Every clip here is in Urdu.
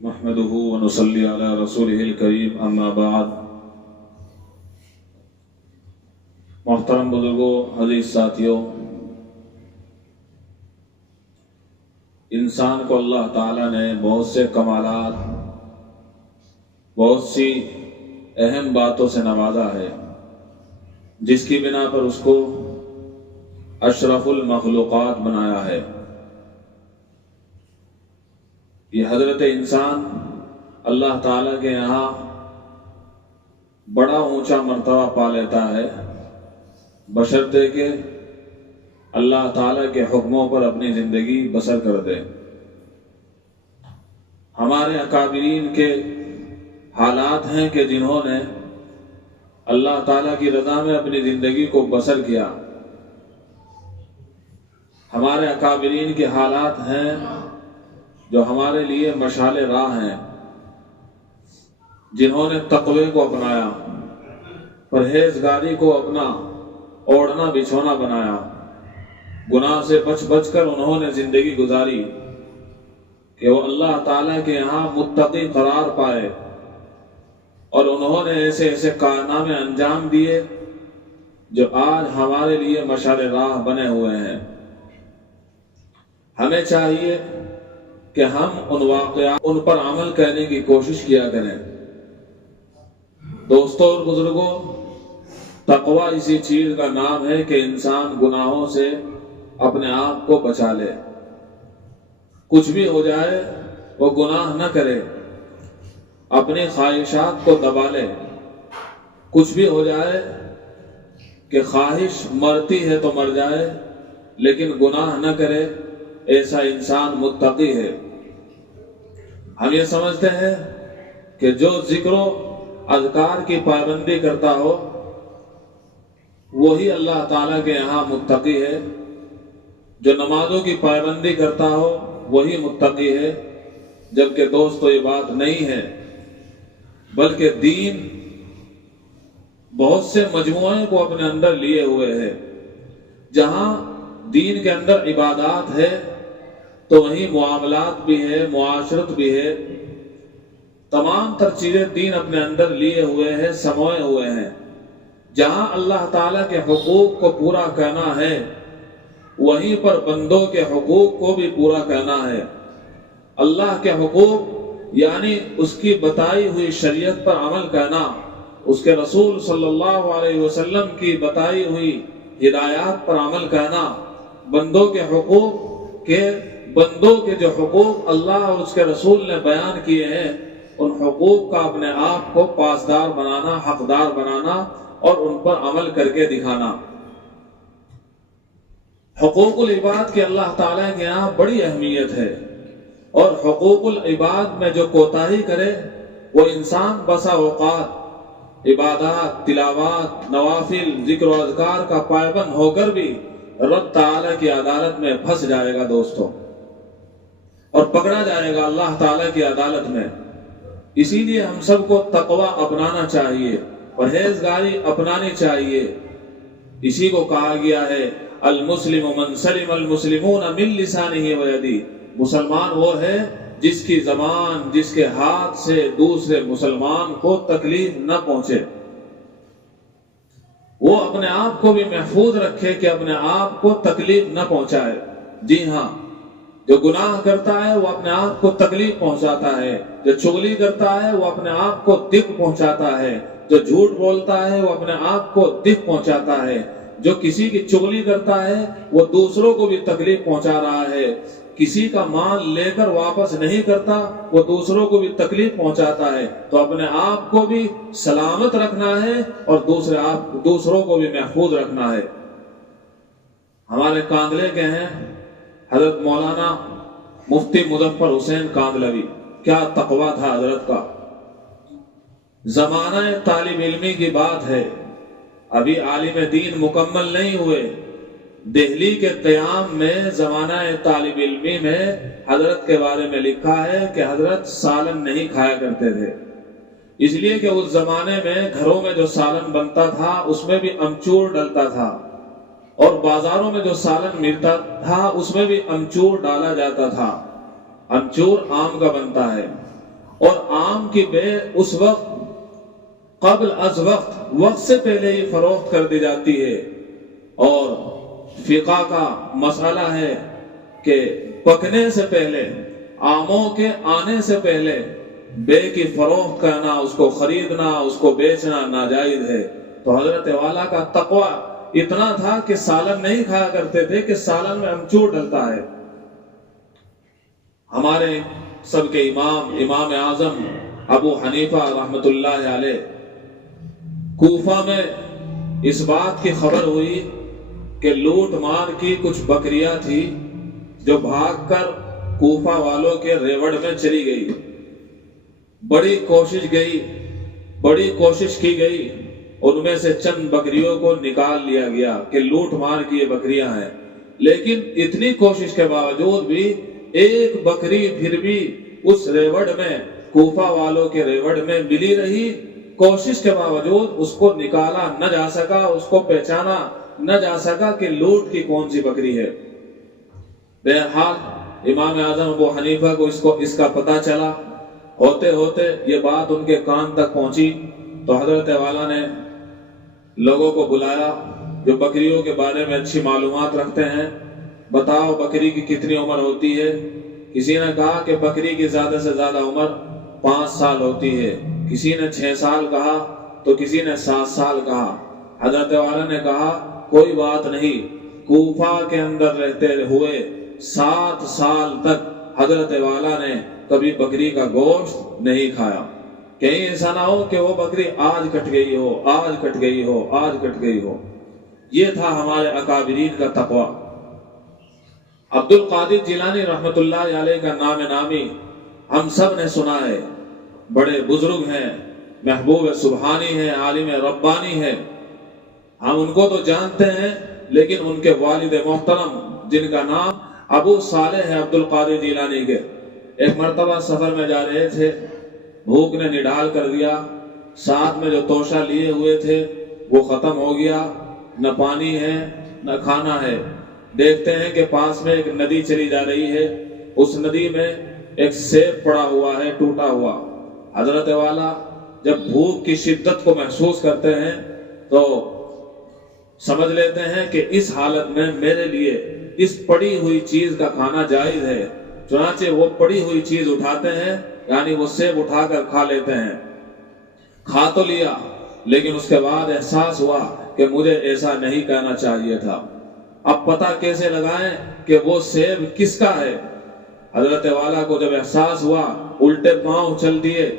نحمده ونصلي على رسوله الكريم اما بعد۔ محترم بزرگوں، عزیز ساتھیوں، انسان کو اللہ تعالیٰ نے بہت سے کمالات، بہت سی اہم باتوں سے نوازا ہے، جس کی بنا پر اس کو اشرف المخلوقات بنایا ہے۔ یہ حضرت انسان اللہ تعالیٰ کے یہاں بڑا اونچا مرتبہ پا لیتا ہے، بشرطے کہ اللہ تعالیٰ کے حکموں پر اپنی زندگی بسر کر دے۔ ہمارے اکابرین کے حالات ہیں کہ جنہوں نے اللہ تعالیٰ کی رضا میں اپنی زندگی کو بسر کیا۔ ہمارے اکابرین کے حالات ہیں جو ہمارے لیے مشعل راہ ہیں، جنہوں نے تقوی کو اپنایا، پرہیزگاری کو اپنا اوڑھنا بچھونا بنایا، گناہ سے بچ بچ کر انہوں نے زندگی گزاری کہ وہ اللہ تعالیٰ کے یہاں متقی قرار پائے، اور انہوں نے ایسے ایسے کارنامے انجام دیے جو آج ہمارے لیے مشعل راہ بنے ہوئے ہیں۔ ہمیں چاہیے کہ ہم ان واقعات ان پر عمل کرنے کی کوشش کیا کریں۔ دوستوں اور بزرگوں، تقویٰ اسی چیز کا نام ہے کہ انسان گناہوں سے اپنے آپ کو بچا لے، کچھ بھی ہو جائے وہ گناہ نہ کرے، اپنی خواہشات کو دبا لے، کچھ بھی ہو جائے کہ خواہش مرتی ہے تو مر جائے لیکن گناہ نہ کرے، ایسا انسان متقی ہے۔ ہم یہ سمجھتے ہیں کہ جو ذکر و اذکار کی پابندی کرتا ہو وہی اللہ تعالیٰ کے یہاں متقی ہے، جو نمازوں کی پابندی کرتا ہو وہی متقی ہے، جبکہ دوستو یہ بات نہیں ہے، بلکہ دین بہت سے مجموعے کو اپنے اندر لیے ہوئے ہے۔ جہاں دین کے اندر عبادات ہے تو وہیں معاملات بھی ہے، معاشرت بھی ہے، تمام تر چیزیں دین اپنے اندر لیے ہوئے ہیں، سموئے ہوئے ہیں۔ جہاں اللہ تعالیٰ کے حقوق کو پورا کرنا ہے وہیں پر بندوں کے حقوق کو بھی پورا کرنا ہے۔ اللہ کے حقوق یعنی اس کی بتائی ہوئی شریعت پر عمل کرنا، اس کے رسول صلی اللہ علیہ وسلم کی بتائی ہوئی ہدایات پر عمل کرنا، بندوں کے حقوق کے بندوں کے جو حقوق اللہ اور اس کے رسول نے بیان کیے ہیں ان حقوق کا اپنے آپ کو پاسدار بنانا، حقدار بنانا اور ان پر عمل کر کے دکھانا۔ حقوق العباد کی اللہ تعالیٰ کے یہاں بڑی اہمیت ہے، اور حقوق العباد میں جو کوتاہی کرے وہ انسان بسا اوقات عبادات، تلاوات، نوافل، ذکر و اذکار کا پابند ہو کر بھی رب تعالیٰ کی عدالت میں پھنس جائے گا دوستوں، اور پکڑا جائے گا اللہ تعالیٰ کی عدالت میں۔ اسی لیے ہم سب کو تقویٰ اپنانا چاہیے، پرہیزگاری اپنانی چاہیے۔ اسی کو کہا گیا ہے المسلم من سلم المسلمون من لسانہ و یدہ، مسلمان وہ ہے جس کی زبان، جس کے ہاتھ سے دوسرے مسلمان کو تکلیف نہ پہنچے، وہ اپنے آپ کو بھی محفوظ رکھے کہ اپنے آپ کو تکلیف نہ پہنچائے۔ جی ہاں، جو گناہ کرتا ہے وہ اپنے آپ کو تکلیف پہنچاتا ہے، جو چغلی کرتا ہے وہ اپنے آپ کو دکھ پہنچاتا ہے، جو جھوٹ بولتا ہے وہ اپنے آپ کو دکھ پہنچاتا ہے، جو کسی کی چغلی کرتا ہے وہ دوسروں کو بھی تکلیف پہنچا رہا ہے، کسی کا مال لے کر واپس نہیں کرتا وہ دوسروں کو بھی تکلیف پہنچاتا ہے۔ تو اپنے آپ کو بھی سلامت رکھنا ہے اور دوسروں کو بھی محفوظ رکھنا ہے۔ ہمارے کاندلے کے ہیں حضرت مولانا مفتی مظفر حسین کاندلوی، کیا تقویٰ تھا حضرت کا۔ زمانہ طالب علمی کی بات ہے، ابھی عالم دین مکمل نہیں ہوئے، دہلی کے قیام میں زمانہ طالب علمی میں حضرت کے بارے میں لکھا ہے کہ حضرت سالن نہیں کھایا کرتے تھے، اس لیے کہ اس زمانے میں گھروں میں جو سالن بنتا تھا اس میں بھی امچور ڈلتا تھا، اور بازاروں میں جو سالن ملتا تھا اس میں بھی امچور ڈالا جاتا تھا۔ امچور آم کا بنتا ہے، اور آم کی بے اس وقت قبل از وقت سے پہلے ہی فروخت کر دی جاتی ہے، اور فقہ کا مسئلہ ہے کہ پکنے سے پہلے، آموں کے آنے سے پہلے بے کی فروخت کرنا، اس کو خریدنا، اس کو بیچنا ناجائز ہے۔ تو حضرت والا کا تقوی اتنا تھا کہ سالن نہیں کھایا کرتے تھے کہ سالن میں امچور ڈلتا ہے۔ ہمارے سب کے امام اعظم ابو حنیفہ رحمت اللہ علیہ، کوفہ میں اس بات کی خبر ہوئی کہ لوٹ مار کی کچھ بکریاں تھی جو بھاگ کر کوفہ والوں کے ریوڑ میں چلی گئی۔ بڑی کوشش کی گئی، ان میں سے چند بکریوں کو نکال لیا گیا کہ لوٹ مار کی یہ بکریاں ہیں، لیکن اتنی کوشش کے باوجود بھی ایک بکری پھر بھی اس ریوڑ میں، کوفہ والوں کے ریوڑ میں ملی رہی۔ کوشش کے باوجود اس کو نکالا نہ جا سکا، اس کو پہچانا نہ جا سکا کہ لوٹ کی کون سی بکری ہے۔ بہرحال امام اعظم ابو حنیفہ کو اس کا پتہ چلا، ہوتے ہوتے یہ بات ان کے کان تک پہنچی تو حضرت والا نے لوگوں کو بلایا جو بکریوں کے بارے میں اچھی معلومات رکھتے ہیں، بتاؤ بکری کی کتنی عمر ہوتی ہے؟ کسی نے کہا کہ بکری کی زیادہ سے زیادہ عمر 5 سال ہوتی ہے، کسی نے 6 سال کہا تو کسی نے 7 سال کہا۔ حضرت والا نے کہا کوئی بات نہیں، کوفہ کے اندر رہتے ہوئے 7 سال تک حضرت والا نے کبھی بکری کا گوشت نہیں کھایا۔ کہیں ایسا نہ ہو کہ وہ بکری آج کٹ گئی ہو، آج کٹ گئی ہو، آج کٹ گئی ہو۔ یہ تھا ہمارے اکابرین کا تقوی۔ عبد القادر جیلانی رحمت اللہ علیہ کا نام نامی ہم سب نے سنا ہے، بڑے بزرگ ہیں، محبوب سبحانی ہیں، عالم ربانی ہیں، ہم ان کو تو جانتے ہیں، لیکن ان کے والد محترم جن کا نام ابو صالح ہے عبد القادر جیلانی کے، ایک مرتبہ سفر میں جا رہے تھے، بھوک نے نڈال کر دیا، ساتھ میں جو توشہ لیے ہوئے تھے وہ ختم ہو گیا، نہ پانی ہے نہ کھانا ہے۔ دیکھتے ہیں کہ پاس میں ایک ندی چلی جا رہی ہے، اس ندی میں ایک سیب پڑا ہوا ہے ٹوٹا ہوا۔ حضرت والا جب بھوک کی شدت کو محسوس کرتے ہیں تو سمجھ لیتے ہیں کہ اس حالت میں میرے لیے اس پڑی ہوئی چیز کا کھانا جائز ہے، چنانچہ وہ پڑی ہوئی چیز اٹھاتے ہیں، یعنی وہ سیب اٹھا کر کھا لیتے ہیں۔ کھا تو لیا، لیکن اس کے بعد احساس ہوا کہ مجھے ایسا نہیں کہنا چاہیے تھا۔ اب پتہ کیسے لگائیں کہ وہ سیب کس کا ہے؟ حضرت والا کو جب احساس ہوا، الٹے پاؤں چل دیے،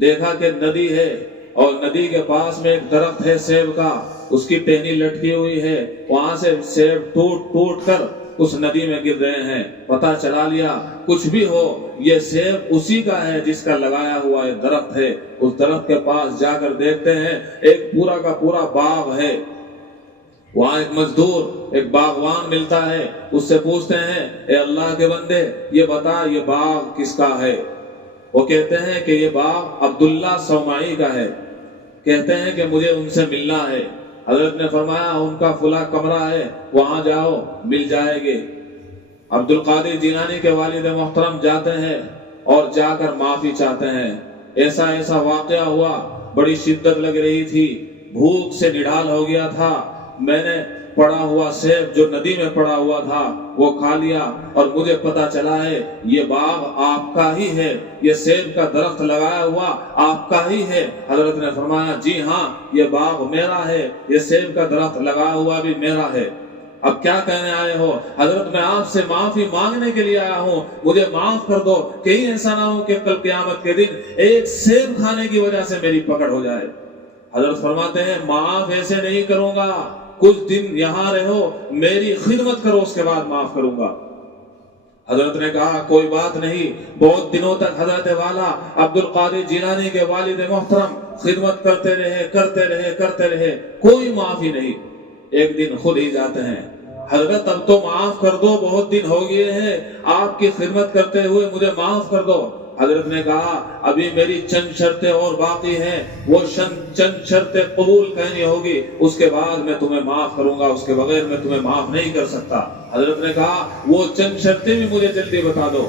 دیکھا کہ ندی ہے اور ندی کے پاس میں ایک درخت ہے سیب کا، اس کی ٹہنی لٹکی ہوئی ہے، وہاں سے سیب ٹوٹ ٹوٹ کر اس ندی میں گر رہے ہیں۔ پتہ چلا لیا کچھ بھی ہو یہ سیب اسی کا ہے جس کا لگایا ہوا یہ درخت ہے۔ اس درخت کے پاس جا کر دیکھتے ہیں ایک پورا کا پورا باغ ہے، وہاں ایک مزدور، ایک باغوان ملتا ہے، اس سے پوچھتے ہیں اے اللہ کے بندے یہ بتا یہ باغ کس کا ہے؟ وہ کہتے ہیں کہ یہ باغ عبداللہ سومائی کا ہے۔ کہتے ہیں کہ مجھے ان سے ملنا ہے۔ حضرت نے فرمایا ان کا فلاں کمرہ ہے، وہاں جاؤ مل جائے گے۔ عبد القادر جیلانی کے والد محترم جاتے ہیں اور جا کر معافی چاہتے ہیں۔ ایسا واقعہ ہوا، بڑی شدت لگ رہی تھی، بھوک سے نڈال ہو گیا تھا، میں نے پڑا ہوا سیب جو ندی میں پڑا ہوا تھا وہ کھا لیا، اور مجھے پتا چلا ہے یہ باغ آپ کا ہی ہے، یہ سیب کا درخت لگایا ہوا آپ کا ہی ہے۔ حضرت نے فرمایا جی ہاں یہ باغ میرا ہے، یہ سیب کا درخت لگایا ہوا بھی میرا ہے۔ اب کیا کہنے آئے ہو؟ حضرت میں آپ سے معافی مانگنے کے لیے آیا ہوں، مجھے معاف کر دو، کہیں ایسا نہ ہو کہ کل قیامت کے دن ایک سیب کھانے کی وجہ سے میری پکڑ ہو جائے۔ حضرت فرماتے ہیں معاف ایسے نہیں کروں گا، کچھ دن یہاں رہو، میری خدمت کرو، اس کے بعد معاف کروں گا۔ حضرت نے کہا کوئی بات نہیں۔ بہت دنوں تک حضرت والا عبد القادر جیلانی کے والد محترم خدمت کرتے رہے، کوئی معافی نہیں۔ ایک دن خود ہی جاتے ہیں، حضرت اب تو معاف کر دو، بہت دن ہو گئے ہیں آپ کی خدمت کرتے ہوئے، مجھے معاف کر دو۔ حضرت نے کہا ابھی میری چند شرطیں اور باقی ہیں، وہ چند شرطیں قبول کرنی ہوگی، اس کے بعد میں تمہیں معاف کروں گا، اس کے بغیر میں تمہیں معاف نہیں کر سکتا۔ حضرت نے کہا وہ چند شرطیں بھی مجھے جلدی بتا دو۔